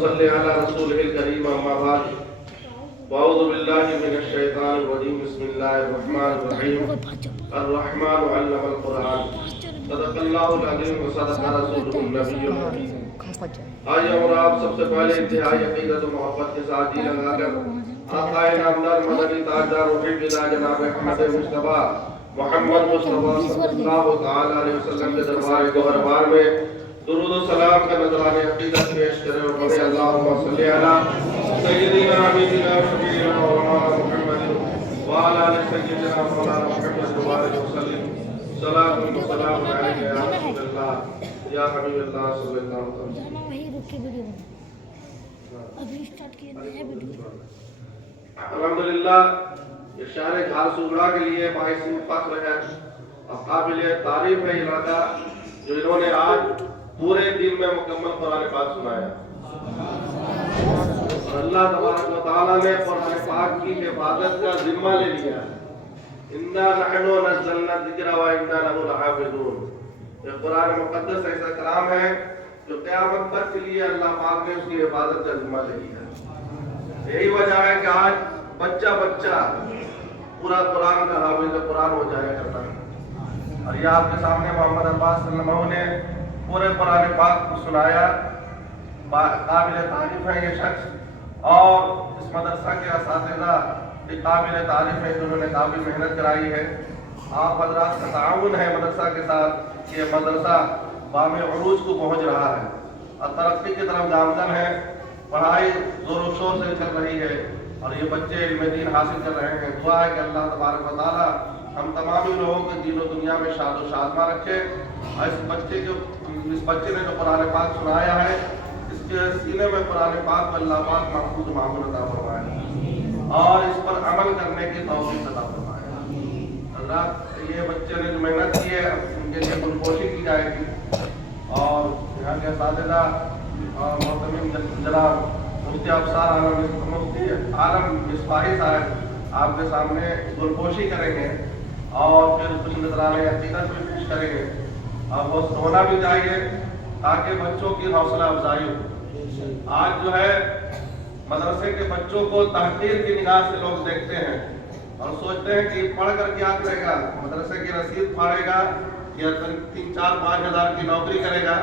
صلی علی رسول الکریم اما بعد واعوذ باللہ من الشیطان الرجیم بسم اللہ الرحمن الرحیم الرحمن علم القرآن صدق اللہ العظیم وصدق رسولہ النبی الکریم۔ آئیے اور آپ سب سے پہلے انتہائی عقیدت و محبت کے ساتھ جی لگا کر آقا نامدار مدنی تاجدار و حفیظ جناب احمد مصطفیٰ محمد مصطفیٰ صلی اللہ تعالی علیہ وسلم کے دربار گوہربار میں درود و سلام کا نذرانِ عقیدت پیش کریں اور پڑھیں اللہم صلی علی سیدنا حبیبنا شفیعنا مولانا محمد وعلی آل سیدنا مولانا محمد وبارک وسلم صلاۃ و سلام علیک یا رسول اللہ یا حبیب اللہ صلی اللہ علیہ وسلم۔ وہی رک کے ویڈیو ابھی اسٹارٹ کیے ہیں ویڈیو۔ الحمدللہ یہ شہر جھارسوگڑا کے لیے باعث فخر ہے اور قابل تعریف ہے علاقہ جو انہوں نے آج پورے دن میں مکمل قرآن پاک سنایا اور اللہ تبارک و تعالیٰ نے قرآن پاک کی حفاظت کا ذمہ لے لیا ہے۔ اِنَّا نَحْنُ نَزَّلْنَا الذِّكْرَ وَإِنَّا لَهُ لَحَافِظُونَ۔ یہ قرآن مقدس ایسا کلام ہے جو قیامت تک کے لیے اللہ پاک نے اس کی حفاظت کا ذمہ لے لیا ہے۔ یہی وجہ ہے کہ آج بچہ بچہ پورا قرآن کا حافظ قرآن ہو جائے کرتا ہے اور یہ آپ کے سامنے محمد عباس صلی اللہ علیہ وسلم نے پورے قرآن پاک کو سنایا۔ قابل تعریف ہے یہ شخص اور اس مدرسہ کے اساتذہ بھی قابل تعریف ہے، جنہوں نے کافی محنت کرائی ہے۔ آپ حضرات کا تعاون ہے مدرسہ کے ساتھ، یہ مدرسہ بام عروج کو پہنچ رہا ہے اور ترقی کی طرف گامزن ہے۔ پڑھائی زور و شور سے چل رہی ہے اور یہ بچے علم دین حاصل کر رہے ہیں۔ دعا ہے کہ اللہ تبارک و تعالی ہم تمامی لوگوں کے دین و دنیا میں شاد و شادمہ رکھے۔ اور اس بچے نے جو قرآن پاک سنایا ہے، اس کے سینے میں قرآن پاک اللہ پاک محفوظ و معمول عطا فرمائے اور اس پر عمل کرنے کی توفیق عطا فرمائے۔ حضرات یہ بچے نے جو محنت کی ہے ان کے لیے گلپوشی کی جائے گی اور یہاں کے اساتذہ محترم جناب مفتی افسر مفتی عالم مصباحی صاحب آپ کے سامنے گلپوشی کریں گے اور پھر کچھ نذرانۂ عقیدت بھی پیش کریں گے اور وہ ہونا بھی چاہیے تاکہ بچوں کی حوصلہ افزائی ہو۔ آج جو ہے مدرسے کے بچوں کو تحقیر کی نگاہ سے لوگ دیکھتے ہیں اور سوچتے ہیں کہ پڑھ کر کیا کرے گا، مدرسے کی رسید پھاڑے گا یا 3-4-5 ہزار کی نوکری کرے گا،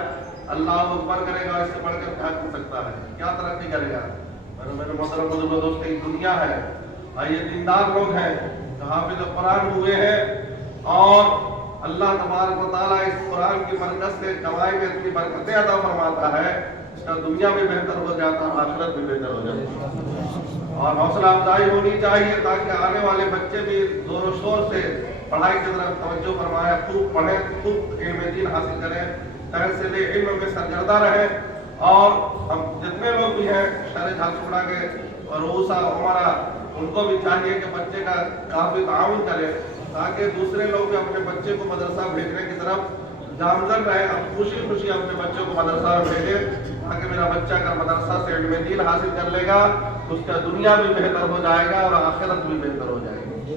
اللہ اکبر کرے گا، اس سے پڑھ کر کیا کر سکتا ہے، کیا ترقی کرے گا۔ میرے محترم بزرگوں دوست ایک دنیا ہے اور یہ دیندار لوگ ہیں جو حافظ قرآن ہوئے ہیں اور اللہ تبارک و تعالیٰ اس قرآن کی برکت سے کمائی میں اتنی برکتیں عطا فرماتا ہے، اس کا دنیا بھی بہتر ہو جاتا ہے، آخرت بھی بہتر ہو جاتی ہے اور حوصلہ افزائی ہونی چاہیے تاکہ آنے والے بچے بھی زور و شور سے پڑھائی کی طرف توجہ فرمائیں، خوب پڑھیں، خوب علم دین حاصل کریں، تحصیل علم میں سرگردہ رہیں اور ہم جتنے لوگ بھی ہیں شہر جھارسوگڑا کے رؤسا عمرا ان کو بھی چاہیے کہ بچے کا کافی تعاون کریں تاکہ دوسرے لوگ بھی اپنے بچے کو مدرسہ بھیجنے کی طرف گامزن رہے اور خوشی خوشی اپنے بچوں کو مدرسہ میں بھیجیں تاکہ میرا بچہ اگر مدرسہ سے علم دین حاصل کر لے گا اس کا دنیا بھی بہتر ہو جائے گا اور آخرت بھی بہتر ہو جائے گی۔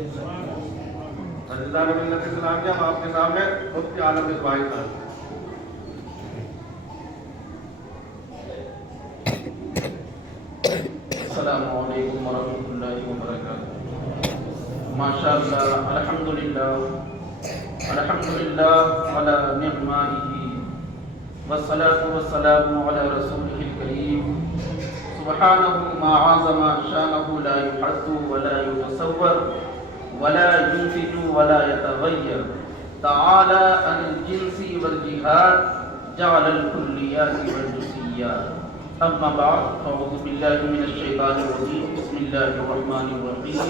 عزیزان ملت اسلامیہ ہم آپ کے سامنے مفتی عالم مصباحی صاحب۔ السلام علیکم ورحمۃ اللہ وبرکاتہ۔ ماشاءاللہ الحمدللہ علی نعمائہ والصلاة والسلام علی رسولہ الکریم سبحانہ ما عظم شانہ لا یحد ولا یتصور ولا ينفذ ولا يتغیر تعالى عن الجنس والجهاد جعل الكليات والجزئيات. أما بعد فأعوذ بالله من الشيطان الرجيم. بسم الله الرحمن الرحيم.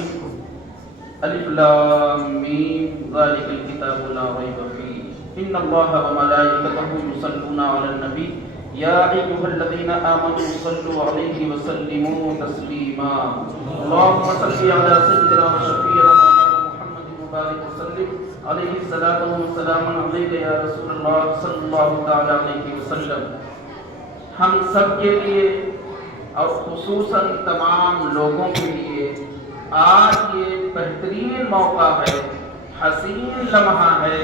ألف لام ميم ذلك الكتاب لا ريب فيه إن الله وملائكته يصلون على النبي يا أيها الذين آمنوا صلوا عليه وسلموا تسليما. اللهم صل على سيدنا وشفيعنا محمد مبارك وسلم عليه الصلاة والسلام عليك يا رسول الله صلى الله تعالى عليه وسلم. ہم سب کے لیے اور خصوصاً تمام لوگوں کے لیے آج یہ بہترین موقع ہے، حسین لمحہ ہے،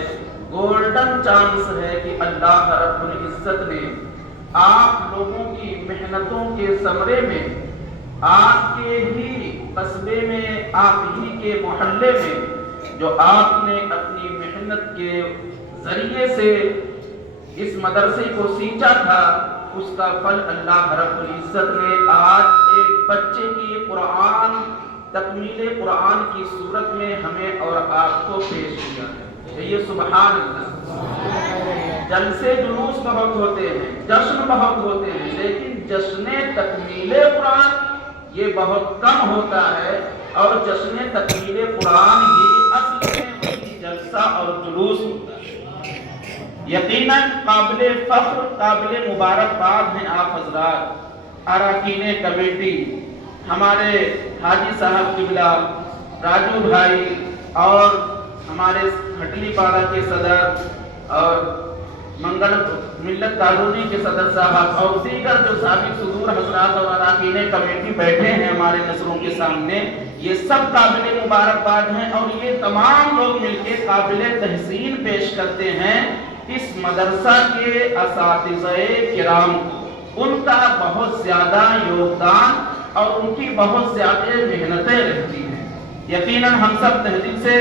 گولڈن چانس ہے کہ اللہ رب العزت نے آپ لوگوں کی محنتوں کے ثمرے میں، آپ کے ہی قصبے میں، آپ ہی کے محلے میں جو آپ نے اپنی محنت کے ذریعے سے اس مدرسے کو سینچا تھا، اس کا پھل اللہ رب العزت نے آج ایک بچے کی قرآن تکمیل قرآن کی صورت میں ہمیں اور آپ کو پیش کیا ہے. یہ سبحان اللہ. جلسے جلوس بہت ہوتے ہیں، جشن بہت ہوتے ہیں، لیکن جشن تکمیل قرآن یہ بہت کم ہوتا ہے، اور جشن تکمیل قرآن ہی اصل میں وہی جلسہ اور جلوس ہوتا ہے. یقیناً قابل فخر، قابل مبارکباد ہیں آپ حضرات اراکین کمیٹی، ہمارے حاجی صاحب قبلہ راجو بھائی، اور ہمارے ہٹلی پارا کے صدر اور منگل ملت کالونی کے صدر صاحب اور دیگر جو سابق صدور حضرات اور اراکین کمیٹی بیٹھے ہیں ہمارے نظروں کے سامنے، یہ سب قابل مبارکباد ہیں. اور یہ تمام لوگ مل کے قابل تحسین پیش کرتے ہیں اس مدرسہ کے اساتذہ کرام کو. ان کا بہت زیادہ یوگدان اور ان کی بہت زیادہ محنتیں رہتی ہیں. یقیناً ہم سب تہ دل سے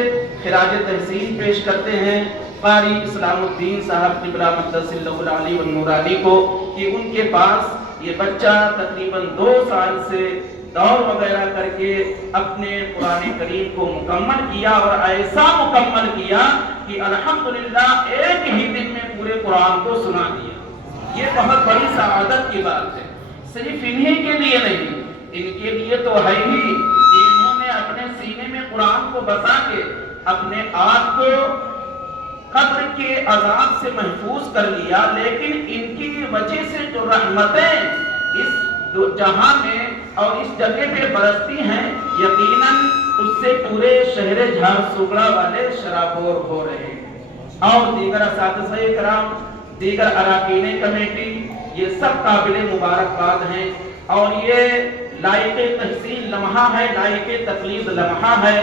خراج تحسین پیش کرتے ہیں قاری اسلام الدین صاحب قبلہ مقدس اللہ العلی والنورانی کو کہ ان کے پاس یہ بچہ تقریباً 2 سال سے دور وغیرہ کر کے اپنے قرآن کریم کو مکمل کیا، اور ایسا مکمل کیا کہ الحمدللہ ایک ہی دن میں پورے قرآن کو سنا دیا. یہ بہت بڑی سعادت کی بات ہے. صرف انہی کے لیے نہیں، ان کے لیے تو ہے ہی، انہوں نے اپنے سینے میں قرآن کو بسا کے اپنے آپ کو قبر کے عذاب سے محفوظ کر لیا. لیکن ان کی وجہ سے جو رحمتیں اس جہاں میں اور اس جگہ پہ برستی ہیں، یقیناً اس سے پورے شہر جھارسوگڑا والے شرابور ہو رہے ہیں. اور دیگر اساتذہ کرام، دیگر اراکین کمیٹی، یہ سب قابل مبارکباد ہیں. اور یہ لائق تحسین لمحہ ہے، لائق تقلید لمحہ ہے.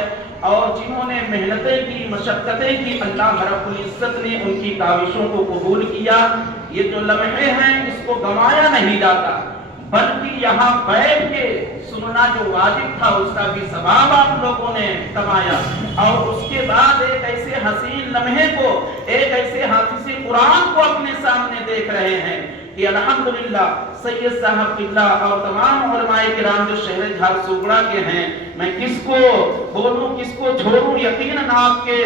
اور جنہوں نے محنتیں کی، مشقتیں کی، اللہ رب العزت نے ان کی کاوشوں کو قبول کیا. یہ جو لمحے ہیں اس کو گنوایا نہیں جاتا، بلکہ یہاں بیٹھ کے سننا جو واجب تھا اس کا بھی ثواب آپ لوگوں نے کمایا. اور اس کے بعد ایک ایسے حسین لمحے کو، ایک ایسے حافظ قرآن کو اپنے سامنے دیکھ رہے ہیں کہ الحمدللہ سید صاحب قبلہ اور تمام علماء کرام جو شہر جھارسوگڑا کے ہیں، میں کس کو بولوں کس کو چھوڑوں. یقیناً آپ کے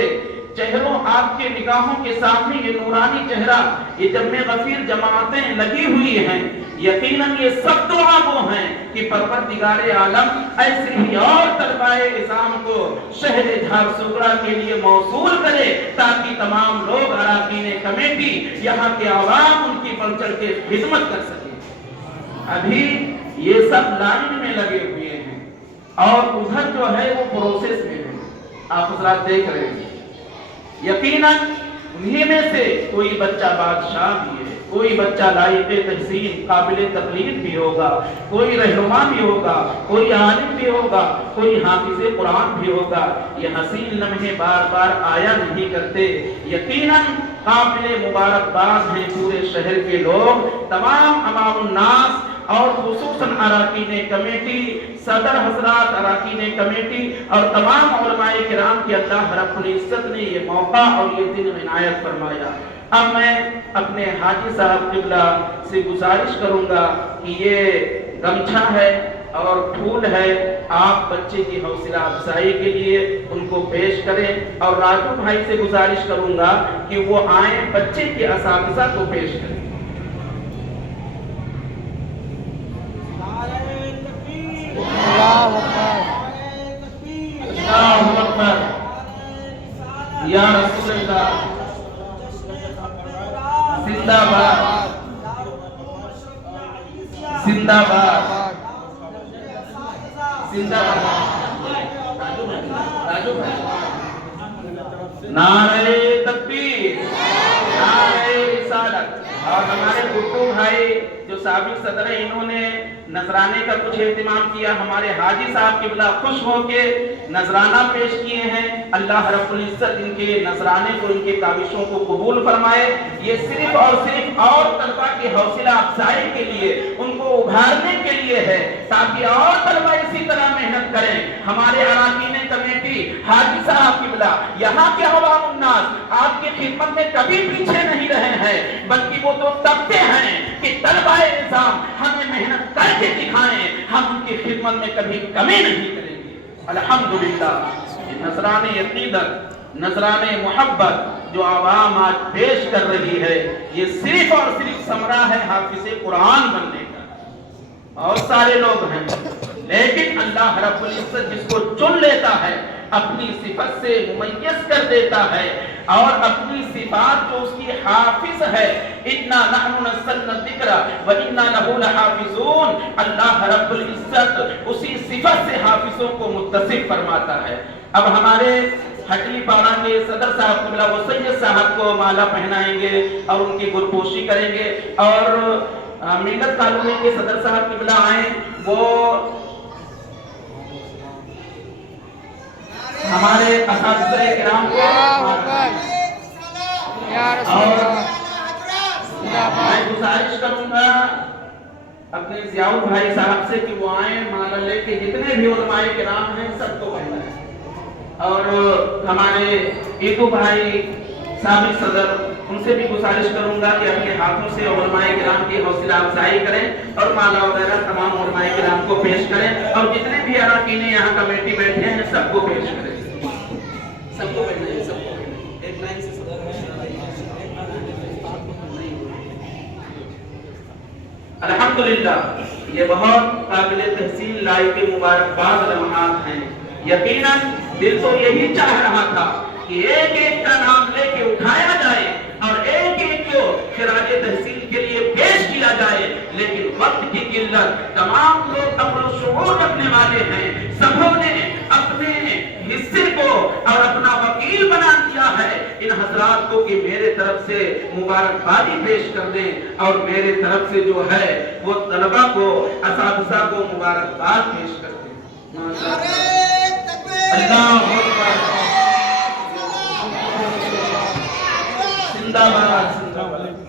چہروں، آپ کے نگاہوں کے سامنے یہ نورانی چہرہ، یہ جمع غفیر جماعتیں لگی ہوئی ہیں. یقیناً یہ سب دعا وہ ہیں کہ پروردگار عالم ایسے ہی اور طلبائے نظام کو شہر جھارسوگڑا کے لیے موصول کرے، تاکہ تمام لوگ اراکین کمیٹی، یہاں کے عوام ان کی بڑھ چڑھ کے خدمت کر سکیں. ابھی یہ سب لائن میں لگے ہوئے ہیں اور ادھر جو ہے وہ پروسیس میں ہے، آپ حضرات دیکھ رہے ہیں. یقیناً انہی میں سے کوئی بچہ بادشاہ بھی ہے، کوئی بچہ لائق تحسین قابل تقلید بھی ہوگا، کوئی رہنما بھی ہوگا، کوئی عالم بھی ہوگا، کوئی حافظ قرآن بھی ہوگا. یہ حسین لمحے بار بار آیا نہیں کرتے. یقیناً قابل مبارکباد ہیں پورے شہر کے لوگ، تمام عوام الناس، اور خصوصاً اراکین کمیٹی، صدر حضرات اراکین کمیٹی اور تمام علماء کرام کی اللہ رب العزت نے یہ موقع اور یہ دن عنایت فرمایا. اب میں اپنے حاجی صاحب قبلہ سے گزارش کروں گا کہ یہ گمچھا ہے اور پھول ہے آپ بچے کی حوصلہ افزائی کے لیے ان کو پیش کریں، اور راجو بھائی سے گزارش کروں گا کہ وہ آئیں بچے کے اساتذہ کو پیش کریں۔ اللہ اکبر، یا رسول اللہ، زندہ باد، زندہ باد، زندہ باد، راجو بھائی، نعرہ تکبیر، نعرہ رسالت۔ اور ہمارے گٹو بھائی جو سابق صدر ہیں، انہوں نے نذرانے کا کچھ اہتمام کیا، ہمارے حاجی صاحب قبلہ خوش ہو کے نذرانہ پیش کیے ہیں۔ اللہ رب العزت ان کے نذرانے کو، ان کے کاوشوں کو قبول فرمائے۔ یہ صرف اور صرف اور طلبہ کی حوصلہ افزائی کے لیے، ان کو ابھارنے کے لیے ہے، تاکہ اور طلبہ اسی طرح محنت کریں۔ ہمارے اراکین کمیٹی، حاجی صاحب قبلہ، یہاں کے عوام الناس آپ کی خدمت میں کبھی پیچھے نہیں رہے ہیں، بلکہ وہ تو تبتے ہیں کہ طلبہ نظام ہمیں محنت کر کے دکھائیں، ہم ان کی خدمت میں کبھی کمی نہیں کریں گے۔ الحمدللہ، یہ نذران عقیدت، نذران محبت جو عوام آج پیش کر رہی ہے، یہ صرف اور صرف ثمرہ ہے حافظ قرآن بننے کا۔ اور سارے لوگ ہیں، لیکن اللہ رب العزت جس کو چن لیتا ہے، اپنی صفت سے ممیز کر دیتا ہے، اور اپنی صفات جو اس کی حافظ ہے، اِنَّا نَحْنُ نَزَّلْنَا الذِّكْرَ وَإِنَّا لَهُ لَحَافِظُونَ، اللہ رب العزت اسی صفت سے حافظوں کو متصف فرماتا ہے۔ اب ہمارے ہٹلی پاڑا کے صدر صاحب قبلہ وہ سید صاحب کو مالا پہنائیں گے اور ان کی گلپوشی کریں گے، اور ملت کالونی کے صدر صاحب قبلہ آئیں، وہ ہمارے اساتذہ کرام کو، اور میں گزارش کروں گا اپنے ضیاء بھائی صاحب سے کہ وہ آئیں، مالا لے کے جتنے بھی علماء کرام ہیں سب کو پہنائیں، اور ہمارے ایتو بھائی سابق صدر، ان سے بھی گزارش کروں گا کہ اپنے ہاتھوں سے علماء کرام کی حوصلہ افزائی کریں اور مالا وغیرہ تمام علماء کرام کو پیش کریں، اور جتنے بھی اراکین یہاں کمیٹی بیٹھے ہیں سب کو پیش کریں، سب کو بیٹھے، سب کو ایک لائن سے الحمدللہ۔ یہ بہت قابل تحسین لائق مبارکباد لمحات ہیں۔ یقیناً دل تو یہی چاہ رہا تھا کہ ایک ایک کا نام لے کے اٹھایا جائے اور ایک ایک کو خراج تحسین کے لیے پیش کیا جائے، لیکن وقت کی قلت، تمام لوگ امر و شعور رکھنے والے ہیں، سبوں نے اپنے حصے کو اور اپنا وکیل بنا دیا ہے ان حضرات کو کہ میرے طرف سے مبارکبادی پیش کر دیں، اور میرے طرف سے جو ہے وہ طلبہ کو، اساتذہ کو مبارکباد پیش کر دیں۔ اللہ اکبر، زندہ باد، زندہ باد۔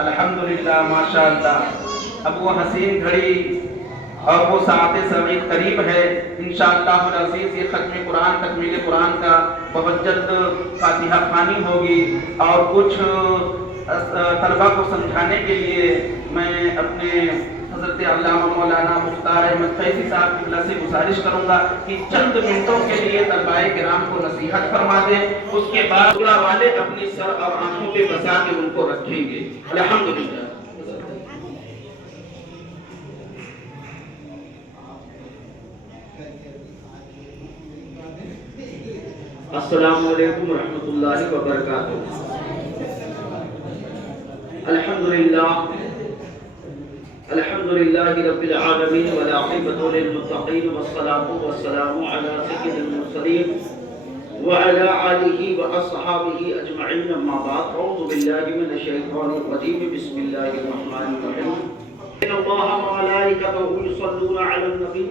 الحمدللہ، ماشاءاللہ۔ اب وہ حسین گھڑی اور وہ ساعت سعید قریب ہے، انشاءاللہ العزیز یہ ختم قرآن، تکمیل قرآن کا بہت جلد فاتحہ خوانی ہوگی، اور کچھ طلبہ کو سمجھانے کے لیے میں اپنے حضرت علامہ مولانا مختار احمد فیضی صاحب قبلہ سے گزارش کروں گا کہ چند منٹوں کے لیے طلبہ کرام کو نصیحت فرما دیں، اس کے بعد اللہ والے اپنی سر اور آنکھوں پہ بسا کے ان کو رکھیں گے۔ الحمدللہ۔ السلام علیکم ورحمۃ اللہ وبرکاتہ۔ الحمدللہ رب العالمین والعاقبۃ للمتقین والصلاة والسلام علی سید المرسلین وعلی آلہ واصحابہ اجمعین، اما بعد، اعوذ باللہ من الشیطان الرجیم، بسم اللہ الرحمن الرحیم۔ ان اللہ وملائکتہ یصلون علی النبی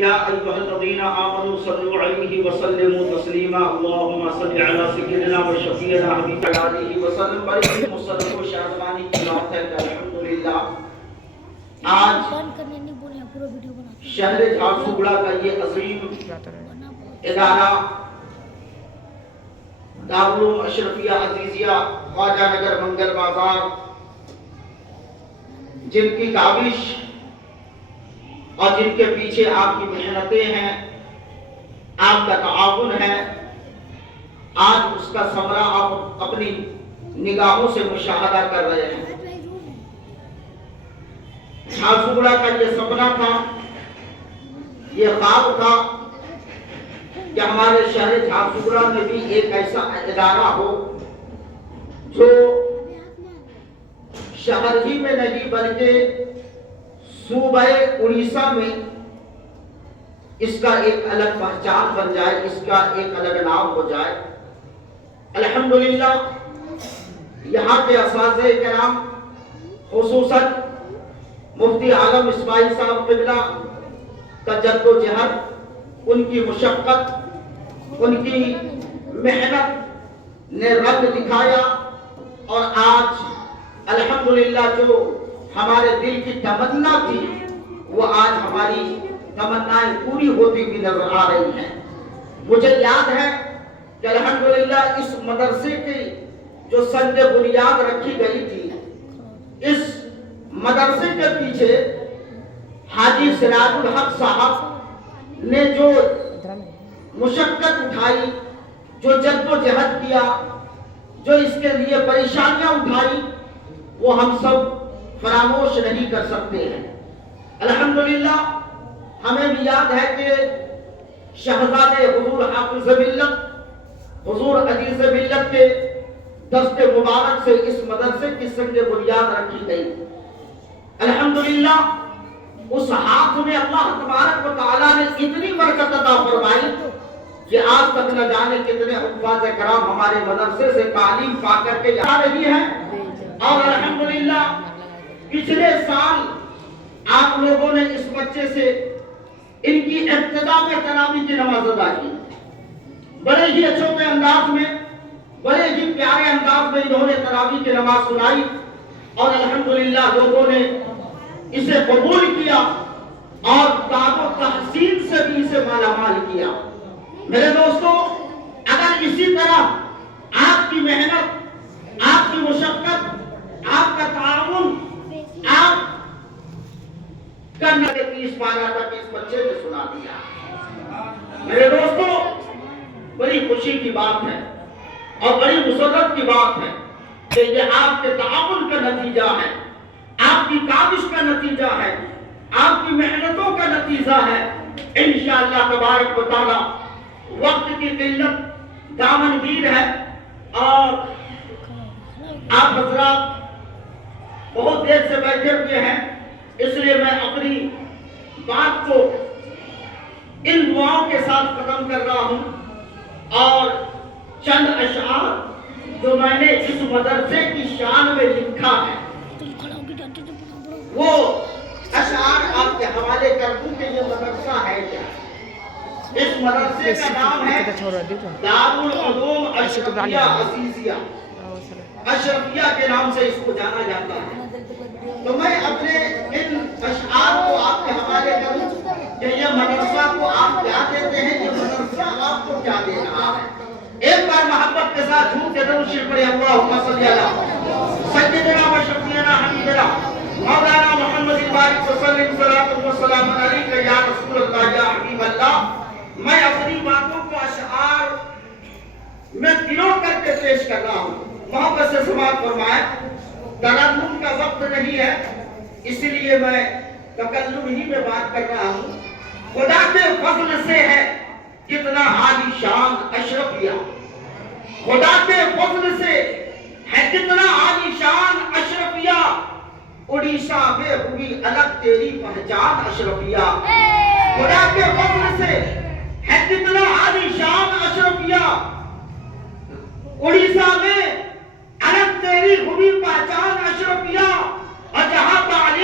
یا ایھا الذین آمنوا صلوا علیہ وسلموا تسلیما اللهم صل علی سیدنا و شفیعنا حبیب علیہ وسلم بڑی مصطفی و شادمانی کی بات ہے کہ الحمدللہ آج بند کرنے نہیں بولے پورا ویڈیو بنا شہر جھارسوگڑا کا یہ عظیم ادارہ دارالعلوم اشرفیہ عزیزیہ خواجہ نگر منگل بازار، جن کی کاوش اور جن کے پیچھے آپ کی محنتیں ہیں، آپ کا تعاون ہے، آج اس کا ثمرہ آپ اپنی نگاہوں سے مشاہدہ کر رہے ہیں۔ جھارسوگڑا کا یہ سپنا تھا، یہ خواب تھا کہ ہمارے شہر جھارسوگڑا میں بھی ایک ایسا ادارہ ہو جو شہر ہی میں نہیں بلکہ صوبہ اڑیسہ میں اس کا ایک الگ پہچان بن جائے، اس کا ایک الگ نام ہو جائے۔ الحمدللہ یہاں کے اساتذہ کرام، خصوصاً مفتی عالم اسماعیل صاحب قبلہ کا جد و جہد، ان کی مشقت، ان کی محنت نے رنگ دکھایا، اور آج الحمدللہ جو ہمارے دل کی تمنا تھی وہ آج ہماری تمنائیں پوری ہوتی ہوئی نظر آ رہی ہیں۔ مجھے یاد ہے کہ الحمدللہ اس مدرسے کی جو سنگ بنیاد رکھی گئی تھی، اس مدرسے کے پیچھے حاجی سراج الحق صاحب نے جو مشقت اٹھائی، جو جد و جہد کیا، جو اس کے لیے پریشانیاں اٹھائی، وہ ہم سب فراموش نہیں کر سکتے ہیں۔ الحمدللہ ہمیں بھی یاد ہے کہ شہزادے حضور حافظ ملت، حضور عزیز ملت کے دست مبارک سے اس مدرسے کی سنگ بنیاد رکھی گئی۔ الحمدللہ اس ہاتھ میں اللہ تبارک و تعالیٰ نے اتنی برکت عطا فرمائی کہ آج تک نہ جانے کتنے حفاظ کرام ہمارے مدرسے سے تعلیم پا کر کے یہاں رہی ہیں۔ اور الحمدللہ پچھلے سال آپ لوگوں نے اس بچے سے ان کی ابتدا میں تراویح کی نماز ادا کی، بڑے ہی اچھے انداز میں، بڑے ہی پیارے انداز میں انہوں نے تراویح کی نماز سنائی، اور الحمدللہ لوگوں نے اسے قبول کیا اور داد و تحسین سے بھی اسے مالا مال کیا۔ میرے دوستو، اگر اسی طرح آپ کی محنت، آپ کی مشقت، آپ کا تعاون، آپ کرنے کے 30 پارہ تک اس بچے نے سنا دیا۔ میرے دوستو، بڑی خوشی کی بات ہے اور بڑی مسرت کی بات ہے کہ یہ آپ کے تعاون کا نتیجہ ہے، آپ کی کاوش کا نتیجہ ہے، آپ کی محنتوں کا نتیجہ ہے۔ انشاءاللہ تبارک و تعالی وقت کی قلت دامنگیر ہے اور آپ حضرات بہت دیر سے بیٹھے ہوئے ہیں، اس لیے میں اپنی بات کو ان دعاؤں کے ساتھ ختم کر رہا ہوں، اور چند اشعار جو میں نے اس مدرسے کی شان میں لکھا ہے وہ اشعار آپ کے حوالے کر دوں کہ یہ مدرسہ ہے کیا۔ اس مدرسے کا نام ہے دارالعلوم اشرفیہ عزیزیہ، اشرفیہ کے نام سے اس کو جانا جاتا ہے۔ تو میں اپنے ان اشعار کو آپ کے حوالے کروں کہ یہ مدرسہ کو آپ کیا دیتے ہیں، یہ مدرسہ آپ کو کیا دے رہا ہے۔ ایک بار محبت کے ساتھ جھوم کے درود شریف پڑھیں، اللہم صلی علی سیدنا و شفیعنا حبیبنا مولانا محمد البارک وسلم صلاۃ و سلام علیک یا رسول اللہ یا حبیب اللہ۔ میں اپنی باتوں کو اشعار میں گنو کر کے پیش کر رہا ہوں، محبت سے سماعت فرمائیں۔ ترنم کا وقت نہیں ہے، اس لیے میں تکلم ہی میں بات کر رہا ہوں۔ خدا کے فضل سے ہے کتنا عالی شان اشرفیہ، خدا کے فضل سے ہے کتنا عالی شان اشرفیہ، اڑیسہ میں ہوئی الگ تیری پہچان اشرفیہ۔ خدا کے فضل سے ہے کتنا عالی شان اشرفیہ، اڑیسہ میں الگ تیری ہوئی پہچان اشرفیہ، اور جہاں تعلیم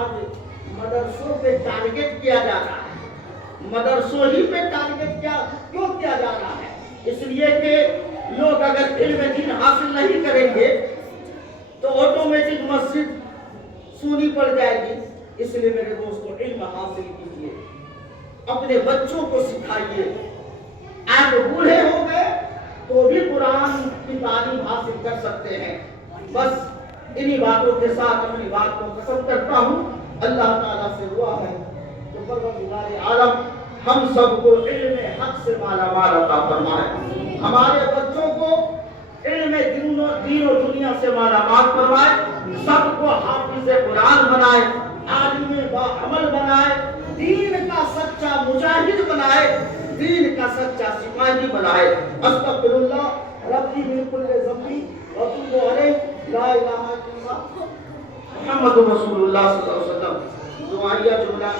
آج مدرسوں پہ ٹارگٹ کیا جا رہا ہے، مدرسوں ہی پہ ٹارگٹ کیوں کیا جا رہا ہے؟ اس لیے کہ لوگ اگر علم دین حاصل نہیں کریں گے تو آٹومیٹک مسجد سونی پڑ جائے گی۔ اس لیے میرے دوستوں علم حاصل کیجیے، اپنے بچوں کو سکھائیے۔ آپ بوڑھے ہو گئے تو بھی قرآن کی تعلیم حاصل کر سکتے ہیں۔ بس انہی باتوں کے ساتھ اپنی بات کو ختم کرتا ہوں۔ اللہ تعالیٰ سے دعا ہے کہ پروردگار عالم ہم سب کو علم حق سے مالا مال عطا فرمائے، ہمارے بچوں کو علم دین و دنیا سے مالا مال فرمائے، سب کو حافظ قرآن بنائے، عالم باعمل بنائے، دین کا سچا مجاہد بنائے، دین کا سچا سپاہی بنائے۔ استغفر اللہ ربی من کل ذنب واتوب علیہ، لا الہ الا اللہ محمد رسول اللہ صلی اللہ علیہ وسلم۔ دعائیہ جملہ